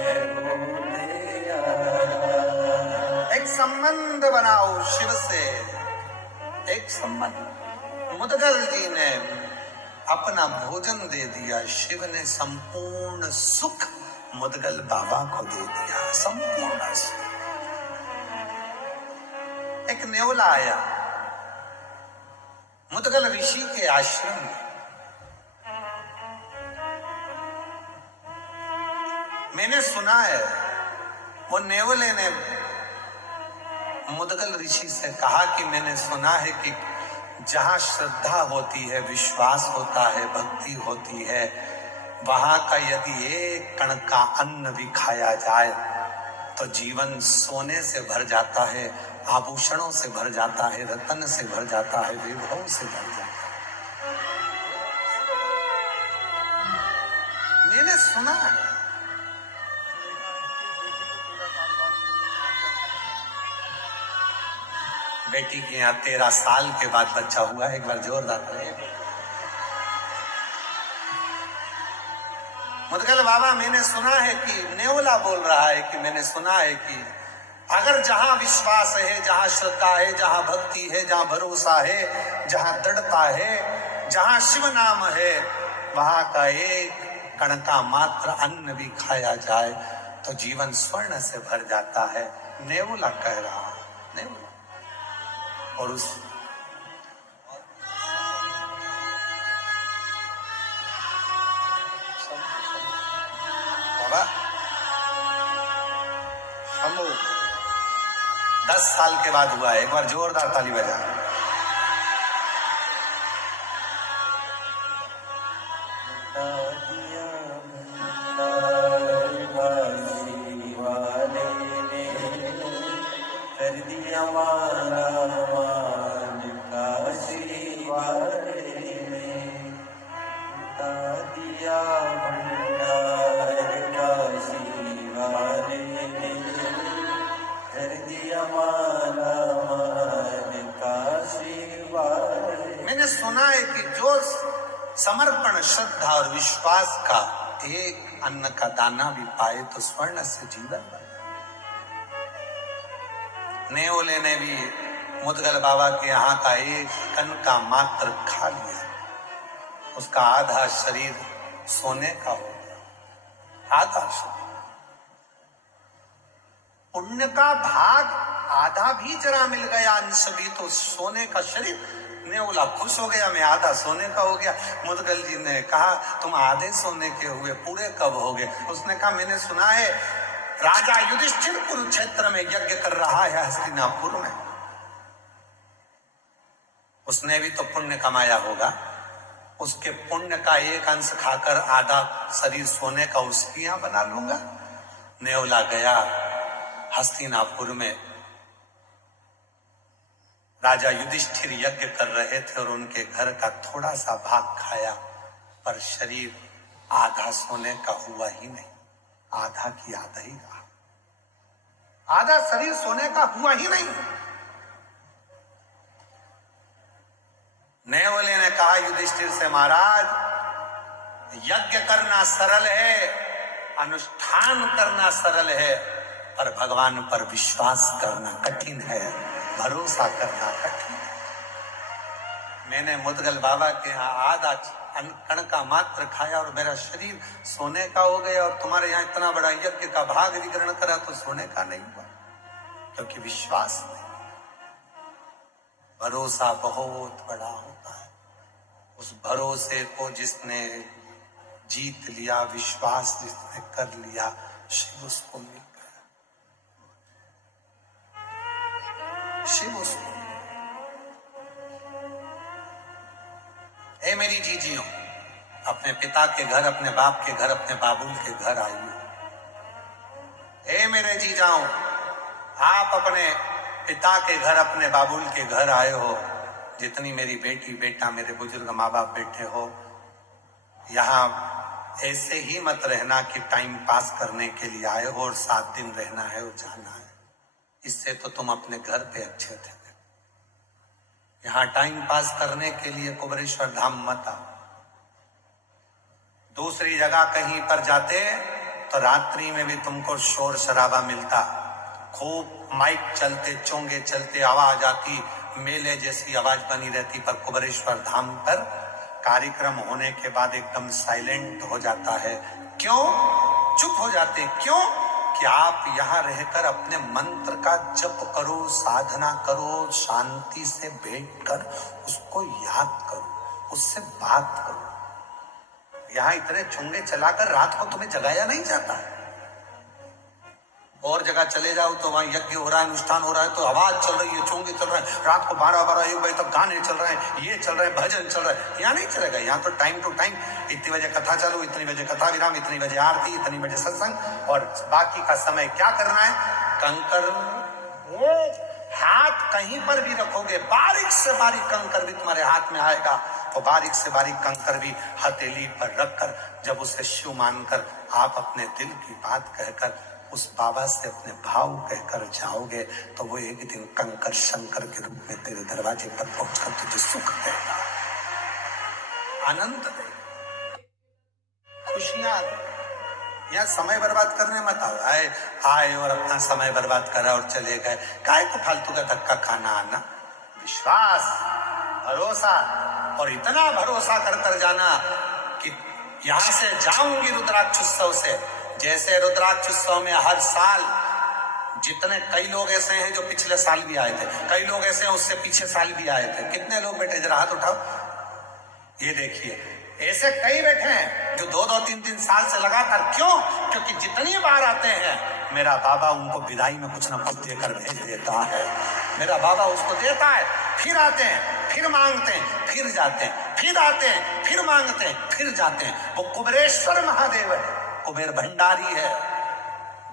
मैं हूँ तेरा लाला। एक संबंध बनाओ शिव से, एक संबंध। मुदगल जी ने अपना भोजन दे दिया, शिव ने संपूर्ण सुख मुदगल बाबा को दे दिया, संपूर्ण सुख। एक नेवला आया मुदगल ऋषि के आश्रम में। मैंने सुना है वो नेवले ने मुदगल ऋषि से कहा कि मैंने सुना है कि जहां श्रद्धा होती है, विश्वास होता है, भक्ति होती है, वहां का यदि एक कण का अन्न भी खाया जाए तो जीवन सोने से भर जाता है, आभूषणों से भर जाता है, रत्न से भर जाता है, वैभव से भर जाता है। मैंने सुना है। बेटी के यहाँ 13 साल के बाद बच्चा हुआ, एक बार जोरदार करें। मुदगल बाबा, मैंने सुना है कि नेवला बोल रहा है कि मैंने सुना है कि अगर जहां विश्वास है, जहां श्रद्धा है, जहां भक्ति है, जहां भरोसा है, जहां दृढ़ता है, जहां शिव नाम है, वहां का एक कण का मात्र अन्न भी खाया जाए तो जीवन स्वर्ण से भर जाता है। नेवला कह रहा, नेवला। और उस बाबा 10 साल के बाद हुआ है। एक बार जोरदार ताली बजा। दिया भंडार काशी वाले ने, कर दिया माला माल काशी वाले ने, दिया भंडार काशी वाले ने, कर दिया माला माल काशी वाले। मैंने सुना है कि जो समर्पण, श्रद्धा और विश्वास का एक अन्न का दाना भी पाए तो स्वर्ण से जीवन बन। नेओले ने भी मुदगल बाबा के यहाँ का एक कण का मात्र खा लिया, उसका आधा शरीर सोने का हो गया। आधा शरीर, पुण्य का भाग आधा भी जरा मिल गया, अंश भी, तो सोने का शरीर। नेओला खुश हो गया, मैं आधा सोने का हो गया। मुदगल जी ने कहा तुम आधे सोने के हुए, पूरे कब हो गए? उसने कहा मैंने सुना है राजा युधिष्ठिर कुरुक्षेत्र में यज्ञ कर रहा है हस्तिनापुर में। उसने भी तो पुण्य कमाया होगा, उसके पुण्य का एक अंश खाकर आधा शरीर सोने का उसकी यहां बना लूंगा। नेओला गया हस्तिनापुर में, राजा युधिष्ठिर यज्ञ कर रहे थे और उनके घर का थोड़ा सा भाग खाया, पर शरीर आधा सोने का हुआ ही नहीं, आधा की आधा ही रहा। आधा शरीर सोने का हुआ ही नहीं। नेओले ने कहा युधिष्ठिर से, महाराज यज्ञ करना सरल है, अनुष्ठान करना सरल है, पर भगवान पर विश्वास करना कठिन है, भरोसा करना कठिन है। मैंने मुदगल बाबा के यहाँ आधा कण का मात्र खाया और मेरा शरीर सोने का हो गया, और तुम्हारे यहाँ इतना बड़ा यज्ञ का भाग भी ग्रहण करा तो सोने का नहीं हुआ, क्योंकि विश्वास नहीं। भरोसा बहुत बड़ा होता है। उस भरोसे को जिसने जीत लिया, विश्वास जिसने कर लिया, शिव उसको मिल गया। शिव उसको, ए मेरी जीजियों, अपने पिता के घर, अपने बाप के घर, अपने बाबुल के घर आई हो। ए मेरे जीजाओं, आप अपने पिता के घर, अपने बाबुल के घर आए हो। जितनी मेरी बेटी बेटा, मेरे बुजुर्ग माँ बाप बैठे हो, यहाँ ऐसे ही मत रहना कि टाइम पास करने के लिए आए हो और 7 दिन रहना है और जाना है। इससे तो तुम अपने घर पे अच्छे थे। यहाँ टाइम पास करने के लिए कुबेरेश्वर धाम मत आओ। दूसरी जगह कहीं पर जाते तो रात्रि में भी तुमको शोर शराबा मिलता, खूब माइक चलते, चोंगे चलते, आवाज आती, मेले जैसी आवाज बनी रहती। पर कुबेरेश्वर धाम पर कार्यक्रम होने के बाद एकदम साइलेंट हो जाता है। क्यों चुप हो जाते? क्यों? कि आप यहाँ रहकर अपने मंत्र का जप करो, साधना करो, शांति से बैठ कर उसको याद करो, उससे बात करो। यहाँ इतने चुंगे चलाकर रात को तुम्हें जगाया नहीं जाता है। और जगह चले जाओ तो वहां यज्ञ हो रहा है, अनुष्ठान हो रहा है, तो आवाज चल रही है, चोंगे चल रहे हैं, रात को 12-12-1 बजे तक गाने चल रहे हैं, ये चल रहे हैं, भजन चल रहा है। यहाँ नहीं चलेगा। यहाँ तो टाइम टू टाइम, इतनी बजे कथा चालू, इतनी बजे कथा विराम, इतनी बजे आरती, इतनी बजे सत्संग, और बाकी का समय क्या करना है? कंकर, वो हाथ कहीं पर भी रखोगे, बारीक से बारीक कंकर भी तुम्हारे हाथ में आएगा, तो बारीक से बारीक कंकर भी हथेली पर रखकर, जब उसे शिव मानकर आप अपने दिल की बात कहकर उस बाबा से अपने भाव कहकर जाओगे, तो वो एक दिन कंकर शंकर के रूप में तेरे दरवाजे पर पहुंचकर तुझे सुख देगा, आनंद देगा, खुशियां। यहाँ समय बर्बाद करने मत आओ। आए और अपना समय बर्बाद करा और चले गए। काय को फालतू का धक्का खाना आना? विश्वास, भरोसा, और इतना भरोसा कर जाना कि यहां से जाऊंगी रुद्राक्ष उत्सव से, जैसे रुद्राक्ष उत्सव में हर साल जितने, कई लोग ऐसे हैं जो पिछले साल भी आए थे, कई लोग ऐसे हैं उससे पीछे साल भी आए थे। कितने लोग बैठे? जरा हाथ उठाओ। ये देखिए, ऐसे कई बैठे हैं जो 2-2, 3-3 साल से लगातार। क्यों? क्योंकि जितनी बार आते हैं मेरा बाबा उनको विदाई में कुछ न कुछ देकर भेज देता है। मेरा बाबा उसको देता है, फिर आते हैं, फिर मांगते हैं, फिर जाते हैं, फिर आते हैं, फिर मांगते हैं, फिर जाते हैं। वो कुबेरेश्वर महादेव है, कुबेर भंडारी है।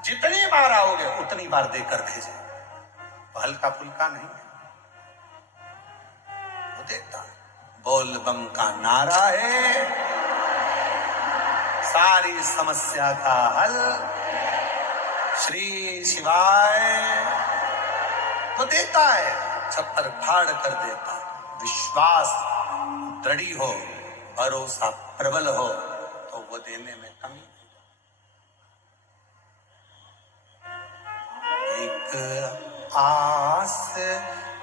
जितनी बार आओगे उतनी बार देकर भेजे, हल्का फुल्का नहीं है, वो देता है। बोल बम का नारा है, सारी समस्या का हल श्री शिवाय वो देता है, छप्पर फाड़ कर देता है। विश्वास दृढ़ हो, भरोसा प्रबल हो तो वो देने में कमी। एक आस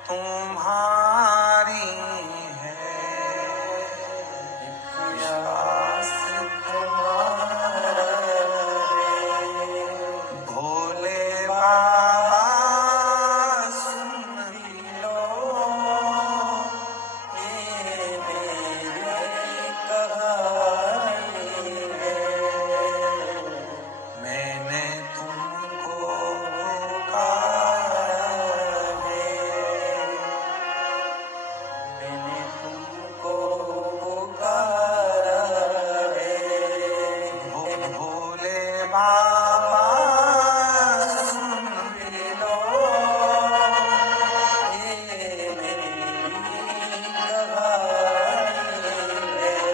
तुम्हारी है, विश्वास तुम्हारा है, भोले बाबा सुन लो ये मेरी कहानी है। मैंने तुमको मैंने तुमको पुकारा है। भोले बाबा सुन लो ये मेरी कहानी है।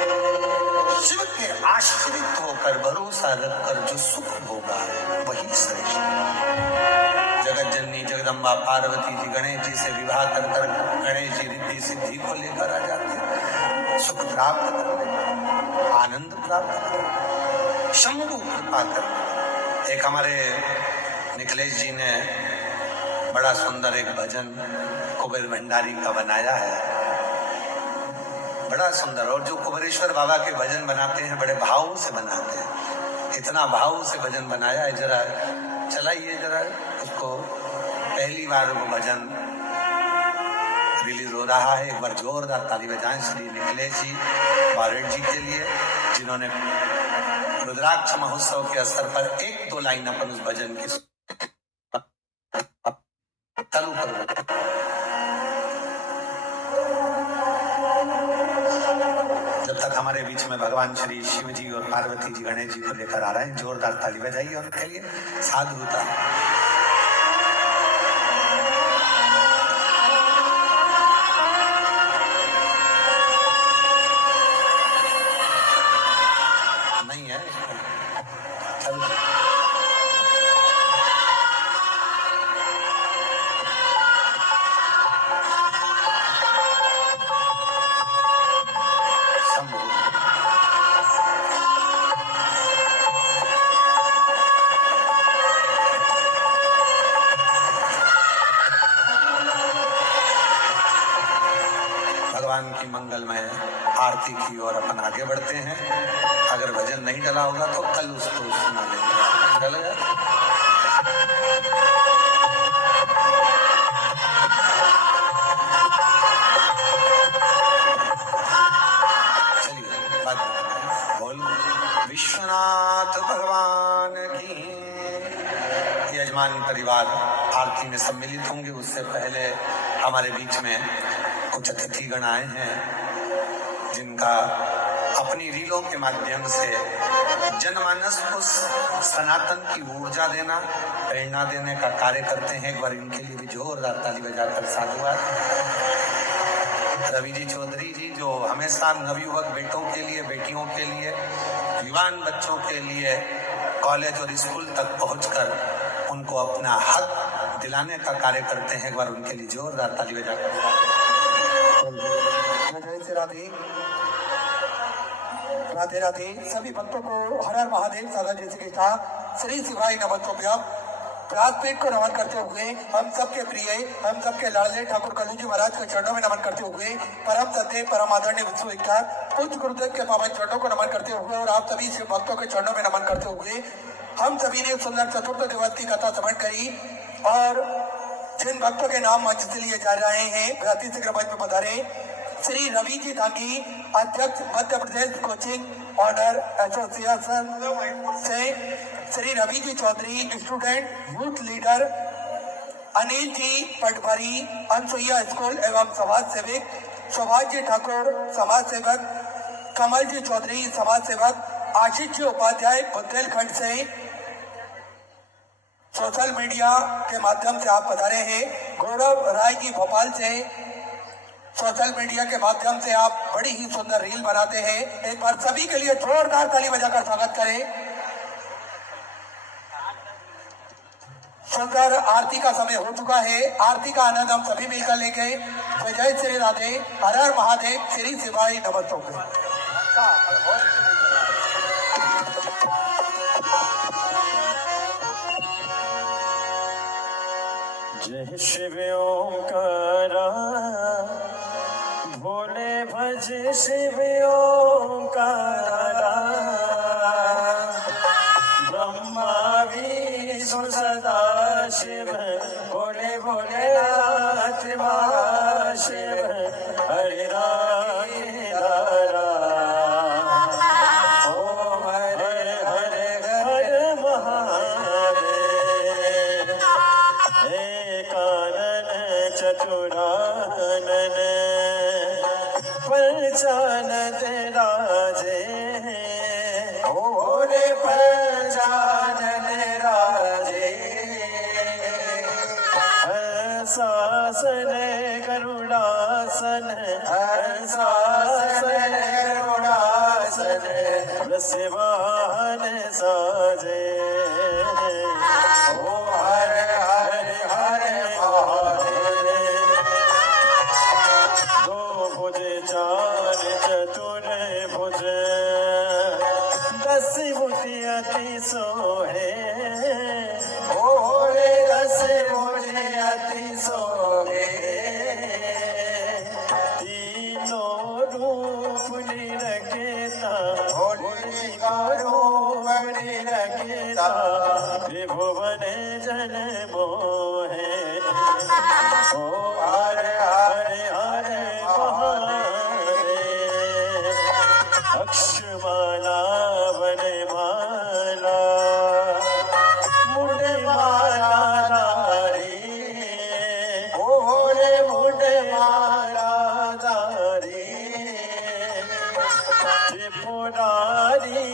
शिव के आश्रित होकर भरोसा रखकर जो सुख भोगा वही श्रेष्ठ। जगत जननी जगदम्बा पार्वती जी गणेश जी से विवाह कर कर गणेश जी रिद्धि सिद्धि को लेकर आ जाते हैं, सुख प्राप्त कर, आनंद प्राप्त कर, शंभु कृपा कर। एक हमारे निखिलेश जी ने बड़ा सुंदर एक भजन कुबेर भंडारी का बनाया है, बड़ा सुंदर। और जो कुबेरेश्वर बाबा के भजन बनाते हैं बड़े भाव से बनाते हैं, इतना भाव से भजन बनाया है। जरा चलाइए जरा उसको, पहली बार वो भजन रिलीज हो रहा है। एक बार जोरदार ताली बजाएं श्री निखिलेश जी बारेड जी के लिए, जिन्होंने रुद्राक्ष महोत्सव के अवसर पर एक दो लाइन अपन उस भजन की चालू करो। जब तक हमारे बीच में भगवान श्री शिव जी और पार्वती जी गणेश जी को लेकर आ रहे हैं, जोरदार ताली बजाइए उनके लिए। साधुता नहीं है, चलो। भगवान की मंगलमय आरती की ओर अपन आगे बढ़ते हैं। अगर भजन नहीं डला होगा तो कल उसको सुना लेंगे। डल गया? चलिए बात बोल। विश्वनाथ भगवान की। यजमान परिवार आरती में सम्मिलित होंगे, उससे पहले हमारे बीच में कुछ अतिथि गण आए हैं जिनका अपनी रीलों के माध्यम से जनमानस को सनातन की ऊर्जा देना, प्रेरणा देने का कार्य करते हैं। एक बार इनके लिए भी जोरदार ताली बजाकर साधुवाद। रवि जी चौधरी जी जो हमेशा नवयुवक बेटों के लिए, बेटियों के लिए, युवान बच्चों के लिए कॉलेज और स्कूल तक पहुंचकर उनको अपना हक दिलाने का कार्य करते हैं। एक बार उनके लिए जोरदार ताली बजाकर। जय श्री राधे राधे राधे। सभी भक्तों को हर हर महादेव, साधा जय श्री कृष्णा, श्री शिवाय नमस्तुभ्यम। व्यासपीठ को नमन करते हुए हम सबके प्रिय, हम सबके लाडले ठाकुर कलू जी महाराज के चरणों में नमन करते हुए परम सत्य, परम आदरणीय विश्वविख्यात पूज्य गुरुदेव के पावन चरणों को नमन करते हुए और आप सभी शिव भक्तों के चरणों में नमन करते हुए हम सभी ने सुंदर चतुर्थ दिवस की कथा श्रवण करी। और जिन भक्तों के नाम मंच से लिए जा रहे हैं अति शीघ्र मंच में पधारे। श्री रवि जी दांगी, अध्यक्ष Madhya Pradesh coaching owner association से, Shri Ravi ji Chaudhary, student youth leader, Anil ji Patwari, Anusuiya school एवं समाज सेवक, सुभाष जी ठाकुर समाज सेवक, कमल जी चौधरी समाज सेवक, आशीष जी उपाध्याय बुंदेलखंड से सोशल मीडिया के माध्यम से आप पधारे हैं। गौरव राय जी भोपाल से सोशल मीडिया के माध्यम से आप बड़ी ही सुंदर रील बनाते हैं। एक बार सभी के लिए जोरदार ताली बजाकर स्वागत करें। सुंदर आरती का समय हो चुका है। आरती का आनंद हम सभी मिलकर लेंगे। जय श्री राधे, हर हर महादेव, श्री शिवाय नमस्तुभ्यं। जय शिव ओंकारा, भोले भज शिव ओंकारा, ब्रह्मा विष्णु सदा शिव, भोले भोलेनाथ महाशिव, हरे राम ओम हरे हरे हर महादेव, एकानन चतुरानन, पंचानन राजे, भोले पंचानन राजे, हंसासन करुणासन, हंसासन करुणासन, वृषवाहन साजे, ओ हरे हरे हरे महादेव, दो भुज चार चतुर भुज, दस भुज अति सोहे, भोले दस भुज अति सोहे, तीनों रूप निरखेता, भोले का रूप निरखेता, त्रिभुवन जन मोहे, ओ हरे हरे हरे महादेव, अक्षमाला वनमाला, मुंडमाला धारी, भोले मुंडमाला धारी, त्रिपुरारी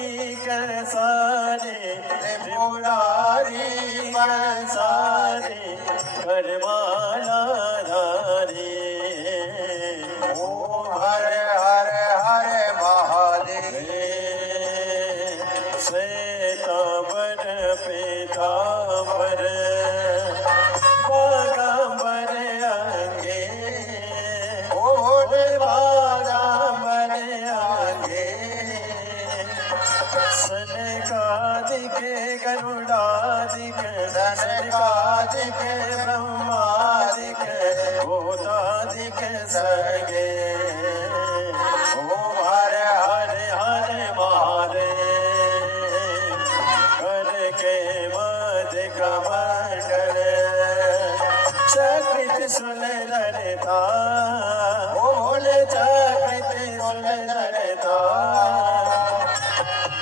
कर सारे, त्रिपुरारी कर सारे, करमाला धारी, ओम हरे हरे हरे महादेव, श्वेतांबर पीतांबर, बागांबर अंगे, भोले बागांबर अंगे, सनकादिक गरुडादिक, सनकादिक ब्रह्मादिक, भूतादिक सर्गे, ओम हरे हरे हरे महादेव, करके मध्य कमंडल, चक्रित सुंदरता, भोले चक्रित सुंदरता,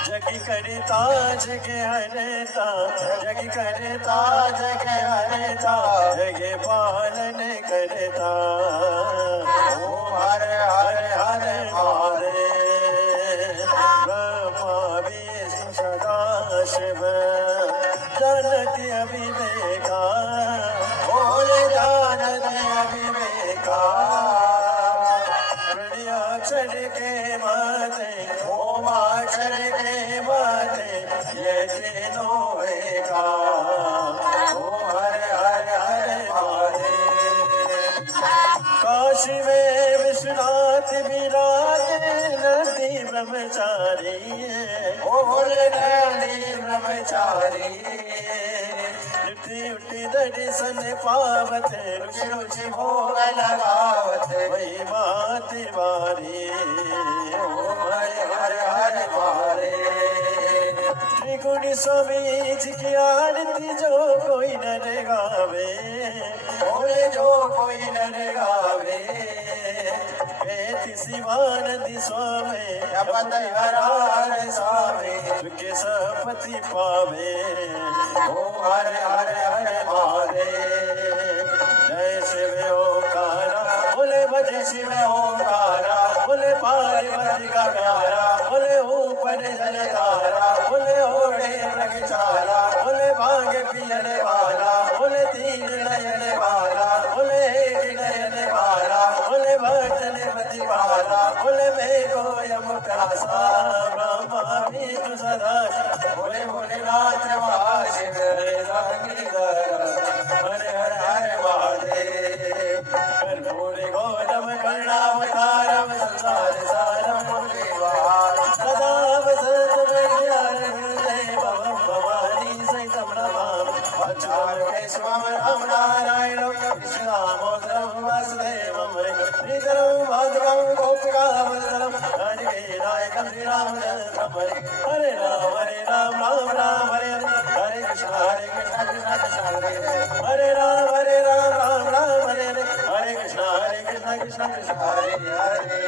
जग करता जग हरता, जग करता जग हरता, जग पालन करता, ओम हरे हरे हरे महादेव, ब्रह्मा विष्णु सदा शिव, जानती अविवेका, भोले जानती अविवेका, अक्षर के माते, ओम अक्षर के माते, ये तीनों एका, ओम हरे हरे हरे महादेव, काशी में विश्वनाथ विराजे, नंदी ब्रह्मचारी, भोले नंदी ब्रह्मचारी, उठी दर्शन पावत, रुचि रुचि भोग लगावत, वही बात बारी, ओम हरे हरे हरे महादेव, त्रिगुण स्वामी जी की आरती जो कोई नर गावे, भोले जो कोई नर गावे, केति शिवानंदी स्वामी जपत हर हर स्वामी सुखे सपति पावे ओम हरे हरे हरे महादेव जय शिव ओंकारा बोले भजे शिव ओंकारा बोले पार्वती का प्यारा बोले ऊपर जलधारा बोले ओढ़े प्रगचारा बोले भांगे पियने वाला बोले तीन नयन वाला बोले एक नयन वाला बोले भजन पति वाला बोले मैं को यम प्यासा ब्रह्मा विष्णु सदा बोले भोलेनाथ महाशिव हरे हरे हरे महादेव कर्पूरे गौतम कर्णावतारम संसार सारम सदा वसत विद्यार हृदय भवम भवानी सहितम नमामि अच्युतं केशवं राम नारायणं कृष्णदामोदरं वासुदेवं श्रीधरं माधवं गोपिकावल्लभं राजकीनायकं श्रीरामचन्द्रं हरे राम राम राम हरे हरे हरे कृष्ण कृष्ण हरे राम राम राम हरे हरे कृष्ण कृष्ण कृष्ण कृष्ण हरे हरे